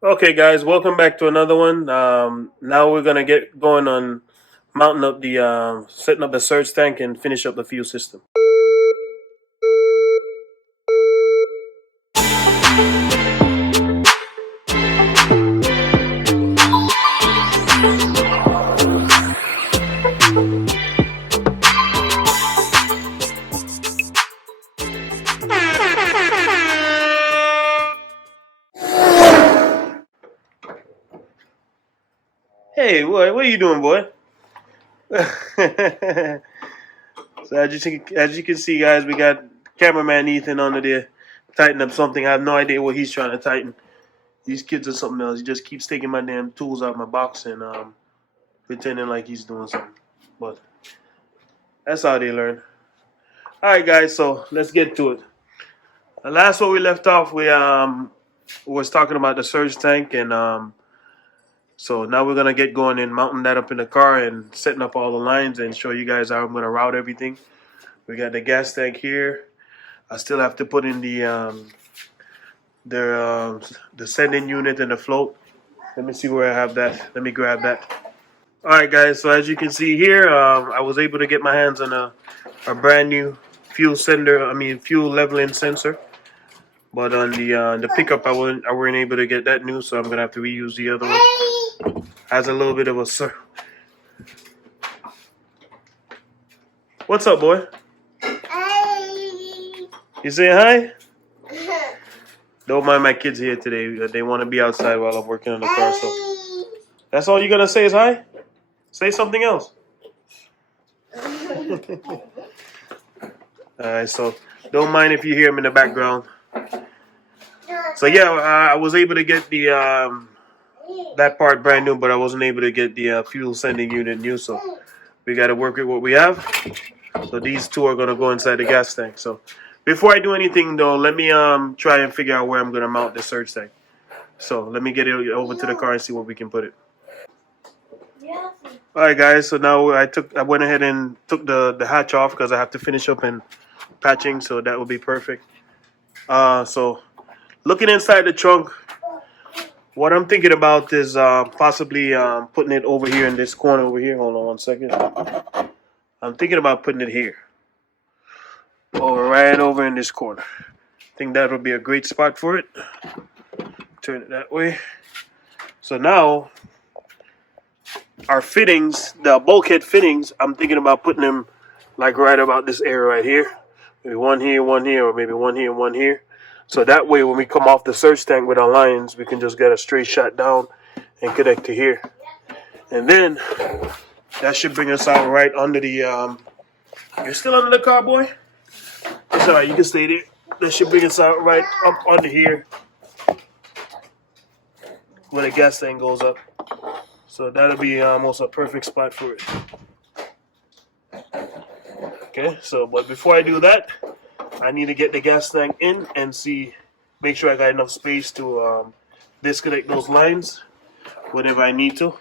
Okay, guys, welcome back to another one. Now we're gonna get going on mounting up the setting up the surge tank and finish up the fuel system. Hey, what are you doing, boy? So as you can see, guys, we got cameraman Ethan under there tighten up something. I have no idea what he's trying to tighten. These kids are something else. He just keeps taking my damn tools out of my box and pretending like he's doing something. But that's how they learn. All right, guys. So let's get to it. Last one we left off, we was talking about the surge tank, and so now we're gonna get going and mounting that up in the car and setting up all the lines and show you guys how I'm gonna route everything. We got the gas tank here. I still have to put in the sending unit and the float. Let me see where I have that. Let me grab that. All right, guys. So as you can see here, I was able to get my hands on a brand new fuel sender. I mean fuel leveling sensor. But on the pickup, I weren't able to get that new, so I'm gonna have to reuse the other one. Has a little bit of a sir. What's up, boy? You saying hi? Don't mind my kids here today. They want to be outside while I'm working on the car. So that's all you gonna say is hi. Say something else. All right. So don't mind if you hear them in the background. So yeah, I was able to get the that part brand new, but I wasn't able to get the fuel sending unit new. So we got to work with what we have. So these two are gonna go inside the gas tank. So before I do anything though, let me try and figure out where I'm gonna mount the surge tank. So let me get it over to the car and see where we can put it. All right, guys. So now I went ahead and took the hatch off because I have to finish up and patching. So that would be perfect. So looking inside the trunk, what I'm thinking about is possibly putting it over here in this corner over here. Hold on one second. I'm thinking about putting it here. Or right over in this corner. I think that would be a great spot for it. Turn it that way. So now, our fittings, the bulkhead fittings, I'm thinking about putting them like right about this area right here. Maybe one here, or maybe one here, one here. So that way, when we come off the surge tank with our lines, we can just get a straight shot down and connect to here. And then, that should bring us out right under the, you're still under the car, boy? It's alright, you can stay there. That should bring us out right up under here where the gas tank goes up. So that'll be almost a perfect spot for it. Okay, so but before I do that, I need to get the gas tank in and make sure I got enough space to disconnect those lines whenever I need to.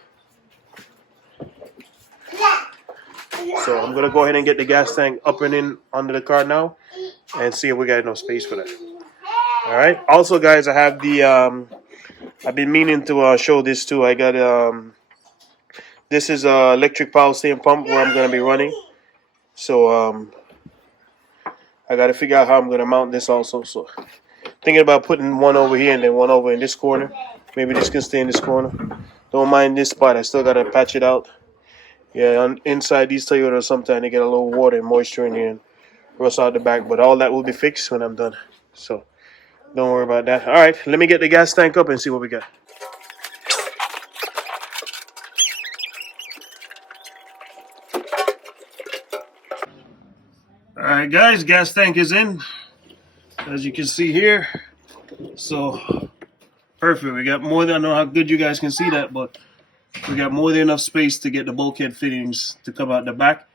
So I'm gonna go ahead and get the gas tank up and in under the car now and see if we got enough space for that. All right. Also, guys, I have the I've been meaning to show this too. I got this is a electric power steam pump where I'm gonna be running. So I gotta figure out how I'm gonna mount this also. So thinking about putting one over here and then one over in this corner. Maybe this can stay in this corner. Don't mind this spot. I still gotta patch it out. Yeah, inside these Toyotas sometimes they get a little water and moisture in here and rust out the back. But all that will be fixed when I'm done. So don't worry about that. All right, let me get the gas tank up and see what we got. All right, guys, gas tank is in, as you can see here. So perfect. We got more than, I don't know how good you guys can see that, but we got more than enough space to get the bulkhead fittings to come out the back.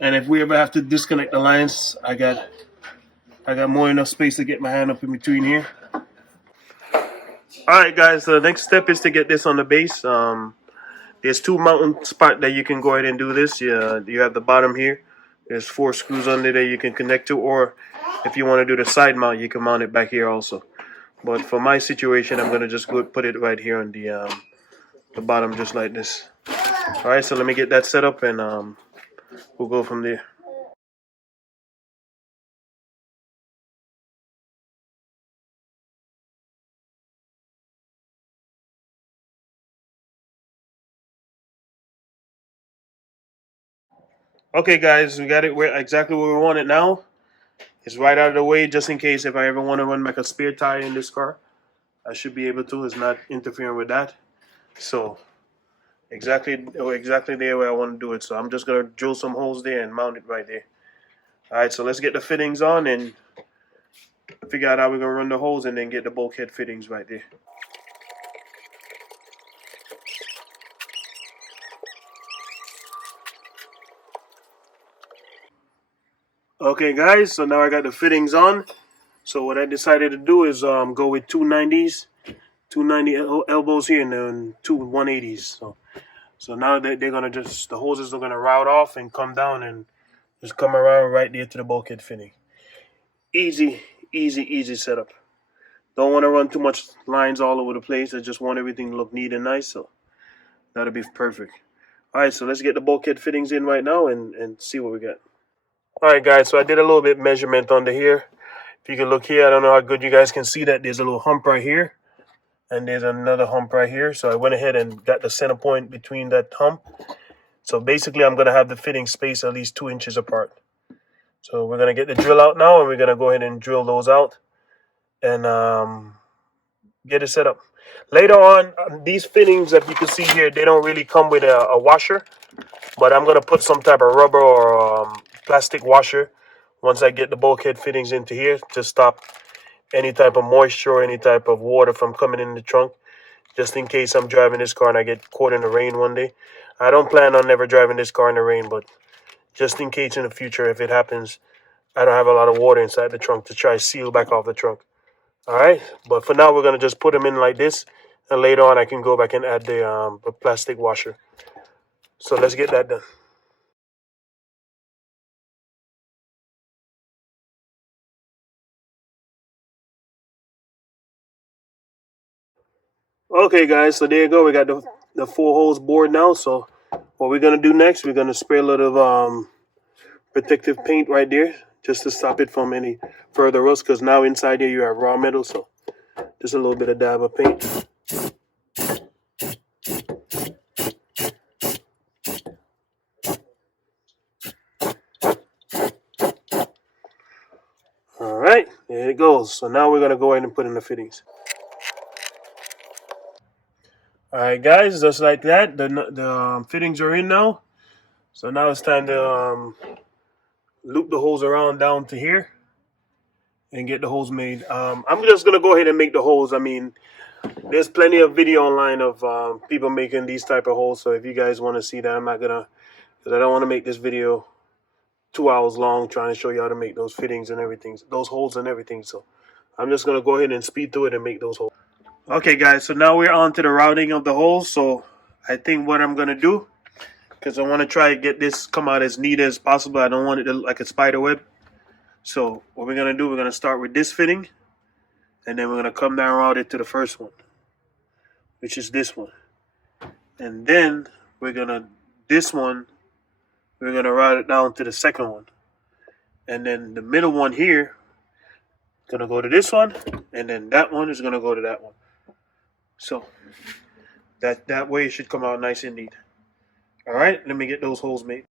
And if we ever have to disconnect the lines, I got more enough space to get my hand up in between here. All right, guys. So the next step is to get this on the base. There's two mounting spots that you can go ahead and do this. You have the bottom here. There's 4 screws under there you can connect to, or if you want to do the side mount, you can mount it back here also. But for my situation, I'm gonna just go put it right here on the bottom, just like this. All right, so let me get that set up, and we'll go from there. Okay, guys, we got it exactly where we want it now. It's right out of the way, just in case if I ever want to run like a spare tire in this car, I should be able to. It's not interfering with that. So exactly there where I want to do it. So I'm just gonna drill some holes there and mount it right there. All right, so let's get the fittings on and figure out how we're gonna run the holes, and then get the bulkhead fittings right there. Okay, guys, so now I got the fittings on. So what I decided to do is go with 290s, 290 elbows here, and then two 180s. So now they're gonna just, the hoses are gonna route off and come down and just come around right there to the bulkhead fitting. Easy, easy setup. Don't want to run too much lines all over the place. I just want everything to look neat and nice. So that'll be perfect. All right, so let's get the bulkhead fittings in right now and see what we got. All right, guys, so I did a little bit measurement under here. If you can look here, I don't know how good you guys can see that. There's a little hump right here, and there's another hump right here. So I went ahead and got the center point between that hump. So basically, I'm going to have the fitting space at least 2 inches apart. So we're going to get the drill out now, and we're going to go ahead and drill those out and get it set up. Later on, these fittings that you can see here, they don't really come with a washer, but I'm going to put some type of rubber or plastic washer once I get the bulkhead fittings into here to stop any type of moisture or any type of water from coming in the trunk, just in case I'm driving this car and I get caught in the rain one day. I don't plan on never driving this car in the rain, but just in case in the future, if it happens, I don't have a lot of water inside the trunk to try to seal back off the trunk. All right, but for now, we're going to just put them in like this, and later on, I can go back and add the plastic washer. So let's get that done. Okay, guys, so there you go. We got the 4 holes bored now. So what we're going to do next, we're going to spray a little protective paint right there just to stop it from any further rust, because now inside here you have raw metal. So just a little bit of dab of paint. All right, there it goes. So now we're going to go ahead and put in the fittings. All right, guys, just like that, the fittings are in now. So now it's time to loop the holes around down to here and get the holes made. I'm just going to go ahead and make the holes. I mean, there's plenty of video online of people making these type of holes. So if you guys want to see that, I'm not going to, because I don't want to make this video 2 hours long trying to show you how to make those fittings and everything, those holes and everything. So I'm just going to go ahead and speed through it and make those holes. Okay, guys, so now we're on to the routing of the holes. So I think what I'm going to do, because I want to try to get this come out as neat as possible. I don't want it to look like a spider web. So what we're going to do, we're going to start with this fitting, and then we're going to come down and route it to the first one, which is this one. And then we're going to, this one, we're going to route it down to the second one. And then the middle one here is going to go to this one, and then that one is going to go to that one. So that way it should come out nice and neat. All right, let me get those holes made.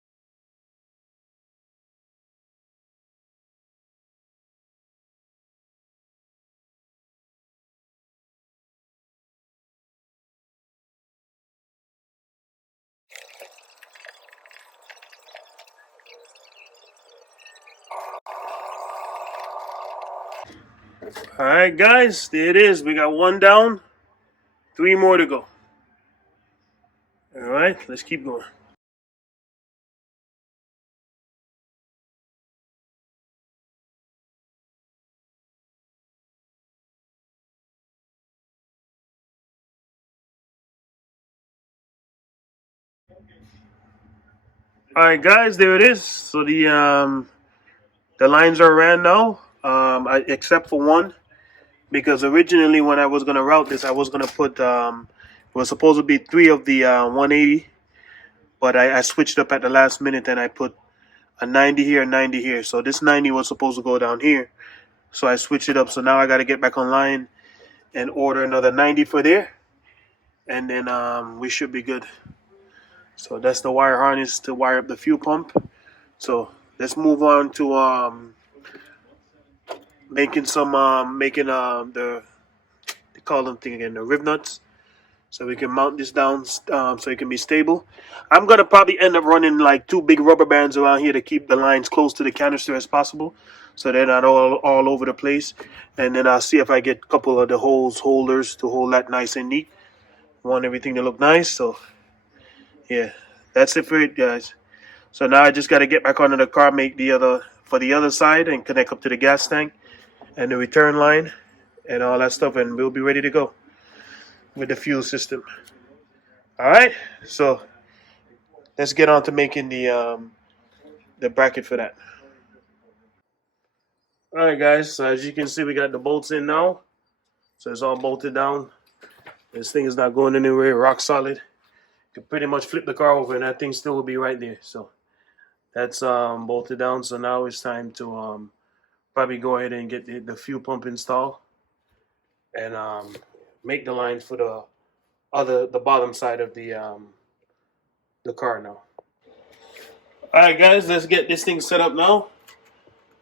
All right, guys, there it is. We got 1 down, 3 more to go. All right, let's keep going. All right, guys, there it is. So the lines are ran now, except for one. because originally when I was gonna route this, I was gonna put it was supposed to be 3 of the 180, but I switched up at the last minute and I put a 90 here, a 90 here. So this 90 was supposed to go down here. So I switched it up. So now I got to get back online and order another 90 for there, and then we should be good. So that's the wire harness to wire up the fuel pump. So let's move on to making some the they call them thing again, the rib nuts, so we can mount this down so it can be stable. I'm gonna probably end up running like 2 big rubber bands around here to keep the lines close to the canister as possible, so they're not all over the place. And then I'll see if I get a couple of the holders to hold that nice and neat. I want everything to look nice. So yeah, that's it for it, guys. So now I just got to get back onto the car, make the other side, and connect up to the gas tank and the return line and all that stuff, and we'll be ready to go with the fuel system. All right, so let's get on to making the bracket for that. All right, guys. So as you can see, we got the bolts in now, so it's all bolted down. This thing is not going anywhere. Rock solid. You can pretty much flip the car over, and that thing still will be right there. So that's bolted down. So now it's time to probably go ahead and get the fuel pump installed and make the line for the bottom side of the car now. All right, guys, let's get this thing set up now.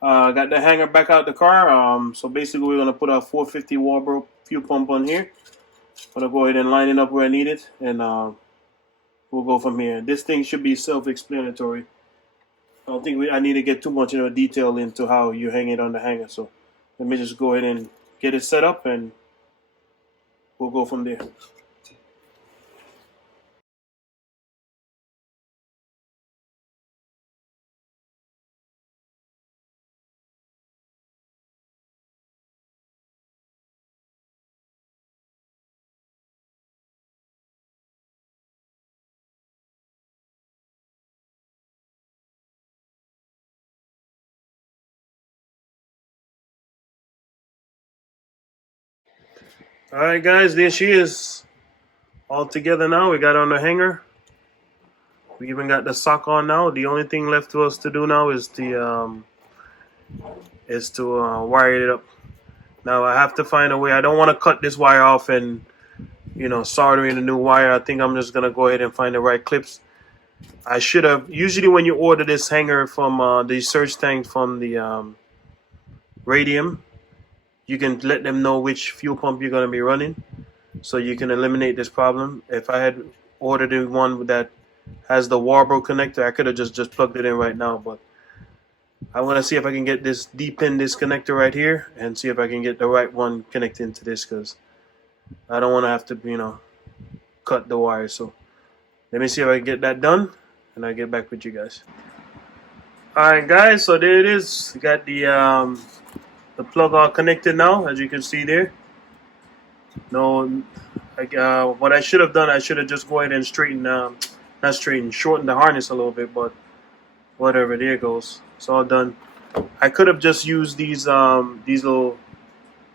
Got the hanger back out the car. So basically, we're gonna put our 450 Walbro fuel pump on here. I'm gonna go ahead and line it up where I need it, and we'll go from here. This thing should be self-explanatory. I don't think I need to get too much detail into how you hang it on the hanger. So let me just go ahead and get it set up, and we'll go from there. All right, guys, there she is, all together now. We got on the hanger. We even got the sock on now. The only thing left to us to do now is to wire it up. Now I have to find a way. I don't want to cut this wire off and solder in a new wire. I think I'm just gonna go ahead and find the right clips. I should have. Usually, when you order this hanger from the surge tank from the Radium, you can let them know which fuel pump you're gonna be running, so you can eliminate this problem. If I had ordered the one that has the Walbro connector, I could have just plugged it in right now. But I want to see if I can get this D-pin, this connector right here, and see if I can get the right one connected into this, because I don't want to have to cut the wire. So let me see if I can get that done, and I'll get back with you guys. All right, guys, so there it is. We got the plug all connected now, as you can see there. No, what I should have done, I should have just go ahead and shorten the harness a little bit, but whatever, there it goes. It's all done. I could have just used these little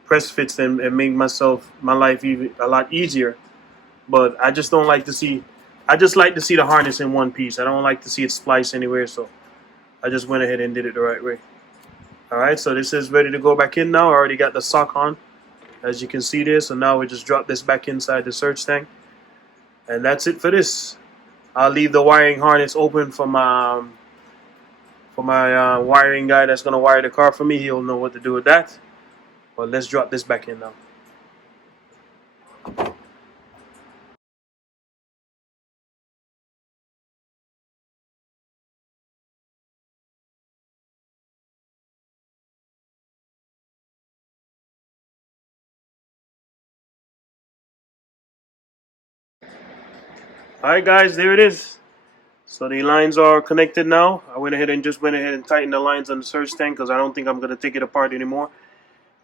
press fits and make my life even a lot easier, but I just don't like to see. I just like to see the harness in one piece. I don't like to see it spliced anywhere, so I just went ahead and did it the right way. All right, so this is ready to go back in now. I already got the sock on, as you can see there. So now we just drop this back inside the surge tank, and that's it for this. I'll leave the wiring harness open for my wiring guy that's gonna wire the car for me. He'll know what to do with that. But let's drop this back in now. All right, guys, there it is. So the lines are connected now. I went ahead and tightened the lines on the surge tank, because I don't think I'm gonna take it apart anymore.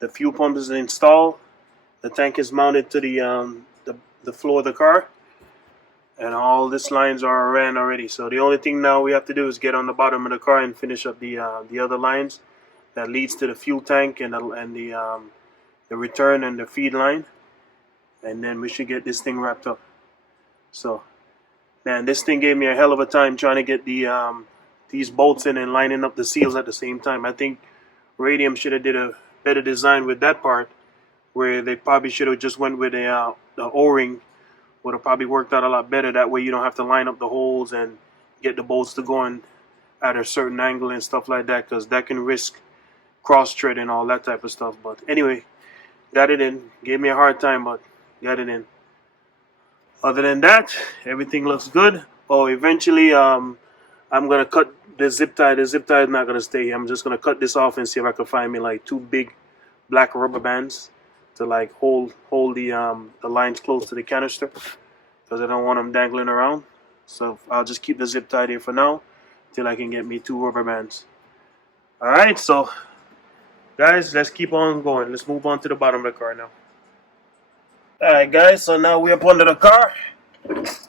The fuel pump is installed. The tank is mounted to the floor of the car, and all these lines are ran already. So the only thing now we have to do is get on the bottom of the car and finish up the other lines that leads to the fuel tank and the the return and the feed line, and then we should get this thing wrapped up. So, man, this thing gave me a hell of a time trying to get these bolts in and lining up the seals at the same time. I think Radium should have did a better design with that part, where they probably should have just went with the O-ring. Would have probably worked out a lot better. That way you don't have to line up the holes and get the bolts to go in at a certain angle and stuff like that, because that can risk cross thread and all that type of stuff. But anyway, got it in. Gave me a hard time, but got it in. Other than that, everything looks good. Oh, eventually, I'm gonna cut the zip tie. The zip tie is not gonna stay here. I'm just gonna cut this off and see if I can find me like 2 big black rubber bands to like hold the lines close to the canister, because I don't want them dangling around. So I'll just keep the zip tied here for now till I can get me 2 rubber bands. All right, so guys, let's keep on going. Let's move on to the bottom of the car now. All right, guys. So now we're up under the car.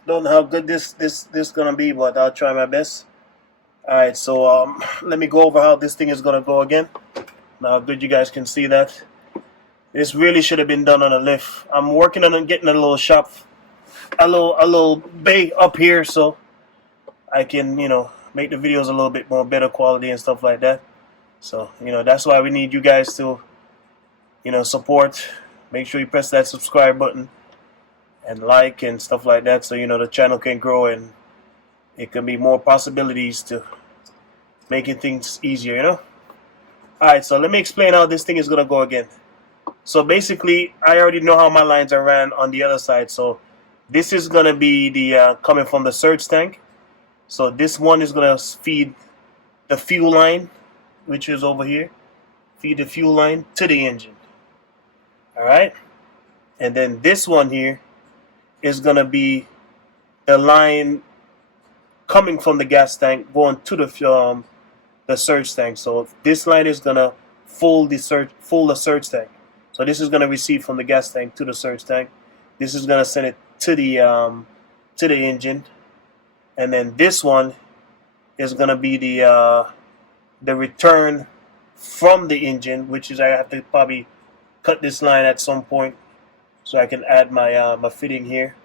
Don't know how good this gonna be, but I'll try my best. All right, so let me go over how this thing is gonna go again. Now, how good you guys can see that. This really should have been done on a lift. I'm working on getting a little shop, a little bay up here, so I can, make the videos a little bit more better quality and stuff like that. So, that's why we need you guys to, support. Make sure you press that subscribe button and like and stuff like that, so the channel can grow and it can be more possibilities to making things easier. Alright, so let me explain how this thing is gonna go again. So basically, I already know how my lines are ran on the other side. So this is gonna be the coming from the surge tank. So this one is gonna feed the fuel line, which is over here. Feed the fuel line to the engine. Alright, and then this one here is gonna be the line coming from the gas tank going to the surge tank. So this line is gonna full the surge tank. So this is gonna receive from the gas tank to the surge tank. This is gonna send it to the engine, and then this one is gonna be the return from the engine, which is I have to probably cut this line at some point so I can add my my fitting here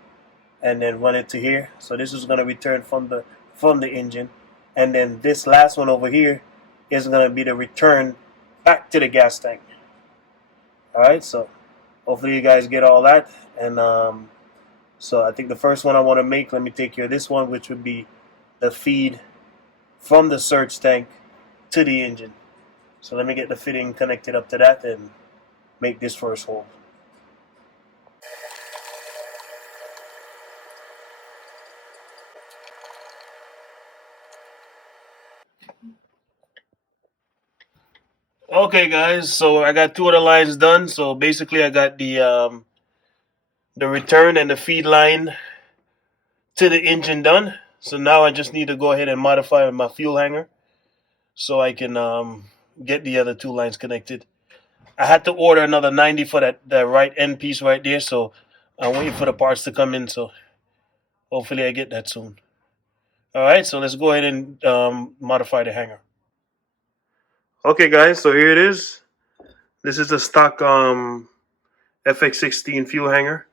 and then run it to here. So this is going to return from the engine, and then this last one over here is going to be the return back to the gas tank. Alright, so hopefully you guys get all that. And so I think the first one I want to make, let me take care of this one, which would be the feed from the surge tank to the engine. So let me get the fitting connected up to that and make this first hole. Okay, guys, so I got 2 of the lines done. So basically I got the return and the feed line to the engine done. So now I just need to go ahead and modify my fuel hanger so I can get the other 2 lines connected. I had to order another 90 for that right end piece right there, so I'm waiting for the parts to come in, so hopefully I get that soon. Alright, so let's go ahead and modify the hanger. Okay, guys, so here it is. This is the stock FX16 fuel hanger.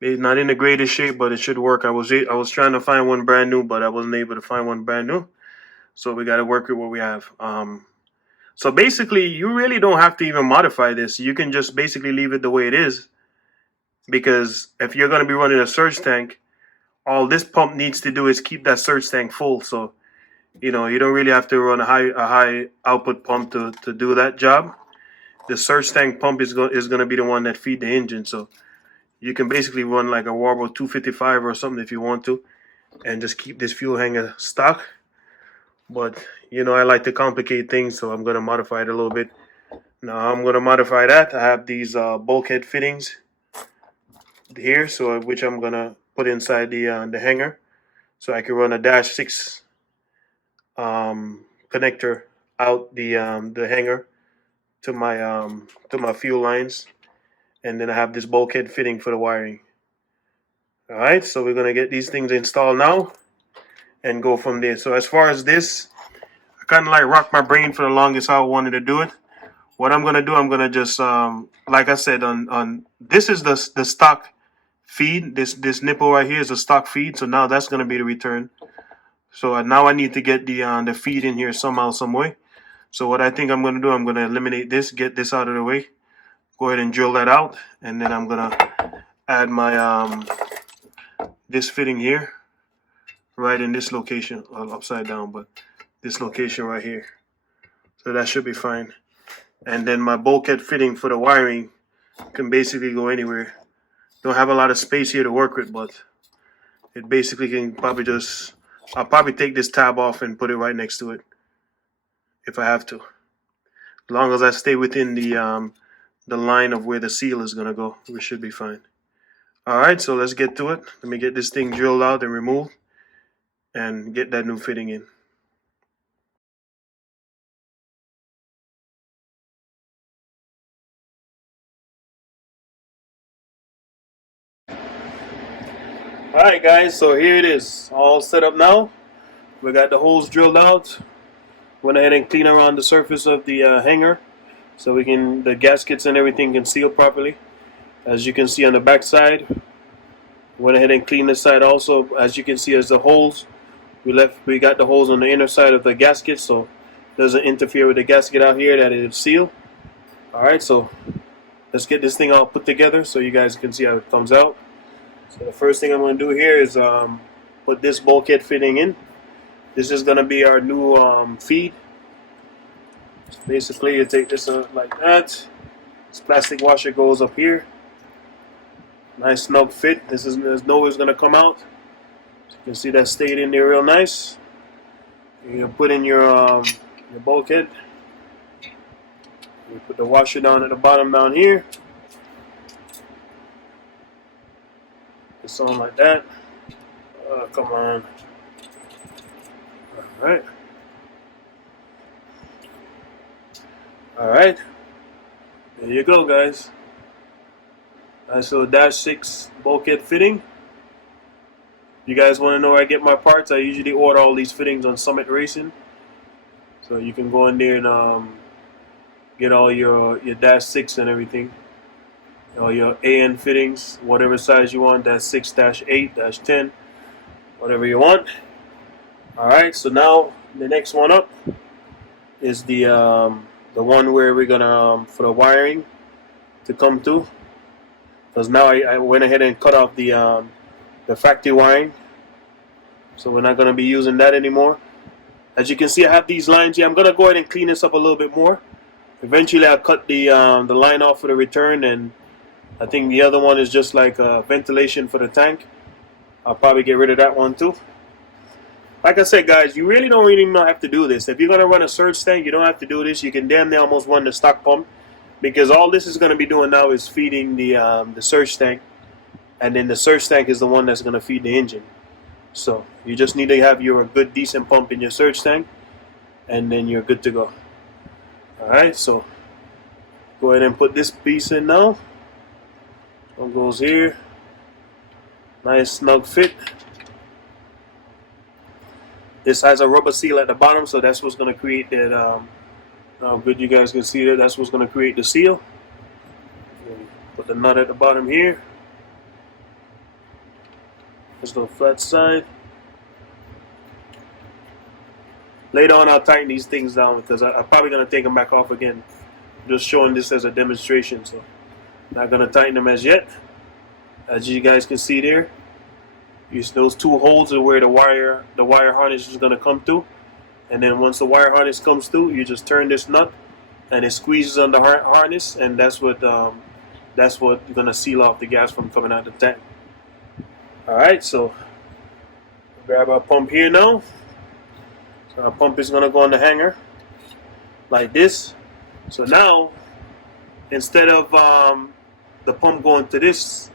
It's not in the greatest shape, but it should work. I was trying to find one brand new, but I wasn't able to find one brand new. So we got to work with what we have. So basically, you really don't have to even modify this. You can just basically leave it the way it is. Because if you're going to be running a surge tank, all this pump needs to do is keep that surge tank full. So, you don't really have to run a high output pump to do that job. The surge tank pump is going to be the one that feed the engine. So you can basically run like a Warble 255 or something if you want to, and just keep this fuel hanger stock. But, I like to complicate things, so I'm going to modify it a little bit. Now I'm going to modify that. I have these bulkhead fittings here, so which I'm going to put inside the hanger, so I can run a -6 connector out the hanger to my fuel lines, and then I have this bulkhead fitting for the wiring. All right, so we're going to get these things installed now and go from there. So as far as this, I kind of like rocked my brain for the longest how I wanted to do it. what I'm gonna do, I'm gonna just like I said, on this is the stock feed. This nipple right here is a stock feed, so now that's gonna be the return. So now I need to get the feed in here somehow, some way. So what I think I'm gonna do, I'm gonna eliminate this, get this out of the way, go ahead and drill that out, and then I'm gonna add my this fitting here, right in this location, well, upside down, but this location right here. So that should be fine. And then my bulkhead fitting for the wiring can basically go anywhere. Don't have a lot of space here to work with, but it basically can probably just, I'll probably take this tab off and put it right next to it if I have to. As long as I stay within the line of where the seal is gonna go, we should be fine. All right, so let's get to it. Let me get this thing drilled out and removed and get that new fitting in. Alright guys, so here it is, all set up now. We got the holes drilled out. Went ahead and clean around the surface of the hanger so the gaskets and everything can seal properly. As you can see on the back side, went ahead and cleaned this side also. As you can see, as the holes, we got the holes on the inner side of the gasket, so it doesn't interfere with the gasket out here that it is sealed. Alright, so let's get this thing all put together so you guys can see how it comes out. So the first thing I'm going to do here is put this bulkhead fitting in. This is going to be our new feed. So basically, you take this like that. This plastic washer goes up here. Nice snug fit. There's no way it's going to come out. So you can see that stayed in there real nice. You put in your bulkhead. You put the washer down at the bottom down here. It's on like that. Come on. Alright. Alright. There you go, guys. Nice little -6 bulkhead fitting. You guys want to know where I get my parts? I usually order all these fittings on Summit Racing. So you can go in there and get all your -6 and everything. All your AN fittings, whatever size you want, -6, -8, -10, whatever you want. Alright, so now the next one up is the one where we're gonna for the wiring to come to. Because now I went ahead and cut off the factory wiring, so we're not gonna be using that anymore. As you can see, I have these lines here. I'm gonna go ahead and clean this up a little bit more. Eventually, I'll cut the line off for the return, and I think the other one is just like ventilation for the tank. I'll probably get rid of that one too. Like I said, guys, you really don't have to do this. If you're going to run a surge tank, you don't have to do this. You can damn near almost run the stock pump, because all this is going to be doing now is feeding the surge tank, and then the surge tank is the one that's going to feed the engine. So you just need to have your good, decent pump in your surge tank, and then you're good to go. Alright, so go ahead and put this piece in now. One goes here. Nice snug fit. This has a rubber seal at the bottom, so that's what's going to create that. How good you guys can see that. That's what's going to create the seal. Put the nut at the bottom here. Just the flat side. Later on, I'll tighten these things down because I'm probably going to take them back off again. Just showing this as a demonstration, so not going to tighten them as yet. As you guys can see there, those two holes are where the wire harness is going to come to. And then once the wire harness comes through, you just turn this nut and it squeezes on the harness, and that's what you're going to seal off the gas from coming out the tank. Alright, so grab our pump here now. So our pump is going to go on the hanger like this. So now, instead of the pump going to this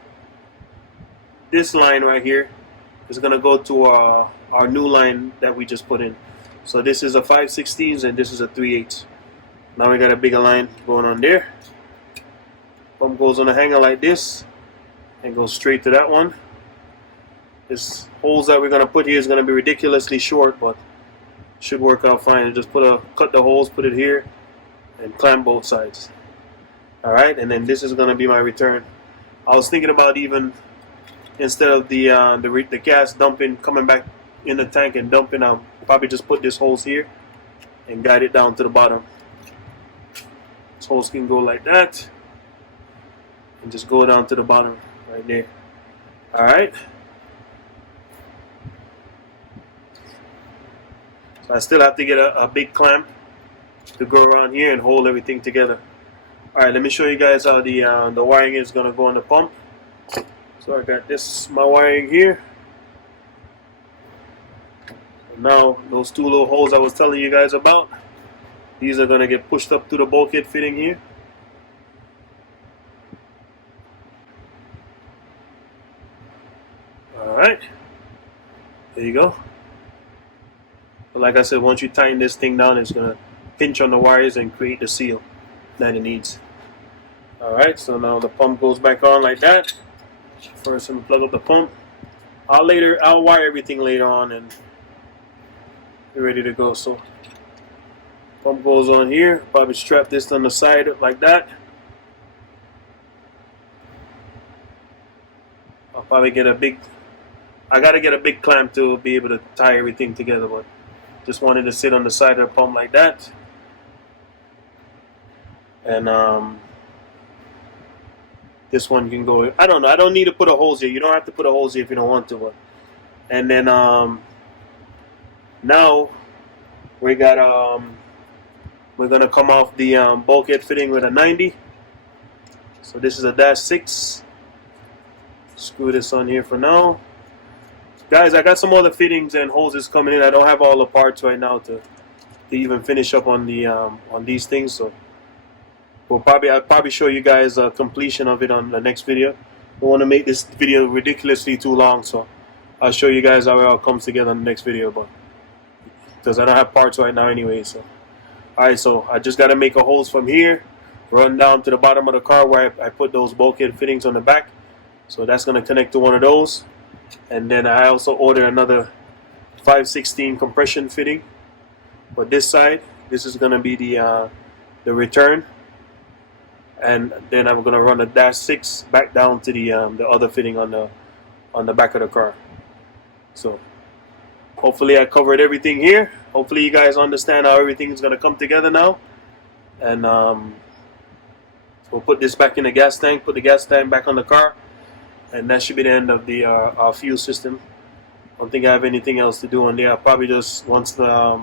line right here, it's going to go to our new line that we just put in. So this is a 5/16 and this is a 3/8. Now we got a bigger line going on there. Pump goes on the hanger like this and goes straight to that one. This holes that we're going to put here is going to be ridiculously short, but should work out fine. Just cut the holes, put it here, and clamp both sides. Alright, and then this is going to be my return. I was thinking about even, instead of the gas dumping, coming back in the tank and dumping, I'll probably just put this hose here and guide it down to the bottom. This hose can go like that and just go down to the bottom right there. Alright. So I still have to get a big clamp to go around here and hold everything together. Alright, let me show you guys how the wiring is going to go on the pump. So I got this, my wiring here. Now those two little holes I was telling you guys about, these are going to get pushed up to the bulkhead fitting here. Alright, there you go. But like I said, once you tighten this thing down, it's going to pinch on the wires and create the seal that it needs. Alright, so now the pump goes back on like that. First, I'm plug up the pump. I'll wire everything later on and be ready to go. So pump goes on here. Probably strap this on the side like that. I'll probably get a big, I gotta get a big clamp to be able to tie everything together, but just wanted to sit on the side of the pump like that. And this one can go, I don't know, I don't need to put a hose here. You don't have to put a hose here if you don't want to. But, and then now we got we're gonna come off the bulkhead fitting with a 90. So this is a -6. Screw this on here for now. Guys, I got some other fittings and hoses coming in. I don't have all the parts right now to even finish up on the on these things. So I'll probably show you guys a completion of it on the next video. I don't want to make this video ridiculously too long, so I'll show you guys how it all comes together in the next video. But because I don't have parts right now anyway, so alright, so I just got to make a hose from here, run down to the bottom of the car where I put those bulkhead fittings on the back. So that's going to connect to one of those. And then I also ordered another 516 compression fitting. But this side, this is going to be the return. And then I'm going to run a -6 back down to the other fitting on the back of the car. So hopefully I covered everything here. Hopefully you guys understand how everything is going to come together now. And we'll put this back in the gas tank, put the gas tank back on the car. And that should be the end of the our fuel system. I don't think I have anything else to do on there. I'll probably just, once the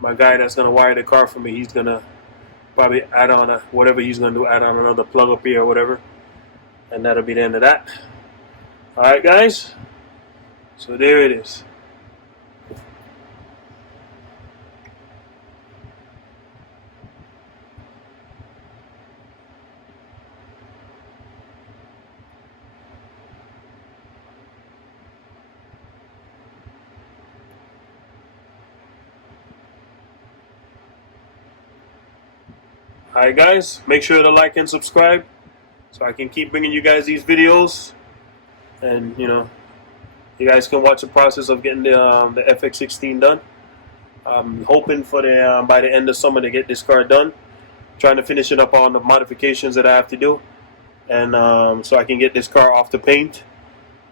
my guy that's going to wire the car for me, he's going to probably add on whatever he's going to do, add on another plug up here or whatever. And that'll be the end of that. Alright guys, so there it is. Alright guys, make sure to like and subscribe so I can keep bringing you guys these videos, and you know, you guys can watch the process of getting the FX16 done. I'm hoping for the by the end of summer to get this car done. Trying to finish it up on the modifications that I have to do, and so I can get this car off the paint.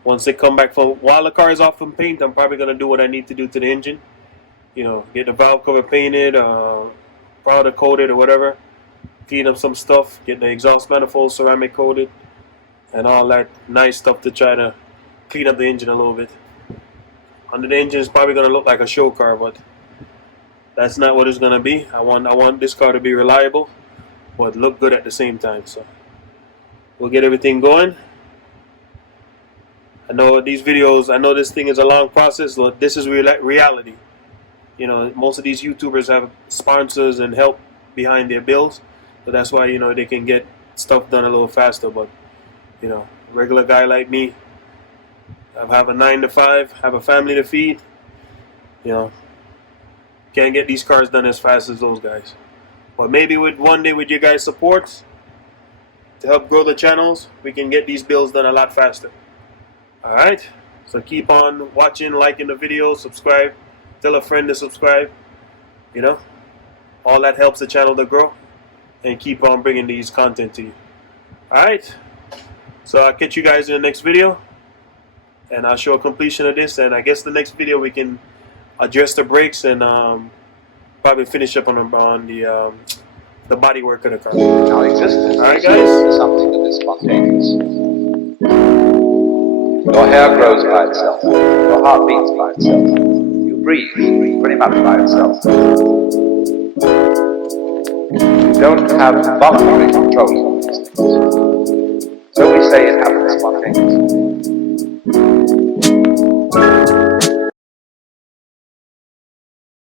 Once they come back from, while the car is off from paint, I'm probably going to do what I need to do to the engine. You know, get the valve cover painted, powder coated or whatever. Clean up some stuff, get the exhaust manifold ceramic coated, and all that nice stuff to try to clean up the engine a little bit. Under the engine is probably going to look like a show car, but that's not what it's going to be. I want this car to be reliable, but look good at the same time. So we'll get everything going. I know these videos, I know this thing is a long process. Look, this is reality. You know, most of these YouTubers have sponsors and help behind their bills. So that's why, you know, they can get stuff done a little faster. But, you know, regular guy like me, I have a 9 to 5, have a family to feed. You know, can't get these cars done as fast as those guys. But maybe one day with your guys' support to help grow the channels, we can get these bills done a lot faster. Alright, so keep on watching, liking the video, subscribe, tell a friend to subscribe, you know. All that helps the channel to grow and keep on bringing these content to you. Alright, so I'll catch you guys in the next video, and I'll show a completion of this, and I guess the next video we can address the brakes and probably finish up on the body work of the car. Our existence Alright, is guys? something that is spontaneous. Your hair grows by itself. Your heart beats by itself. You breathe pretty much by itself. You don't have voluntary control of these things. So we say it happens spontaneously.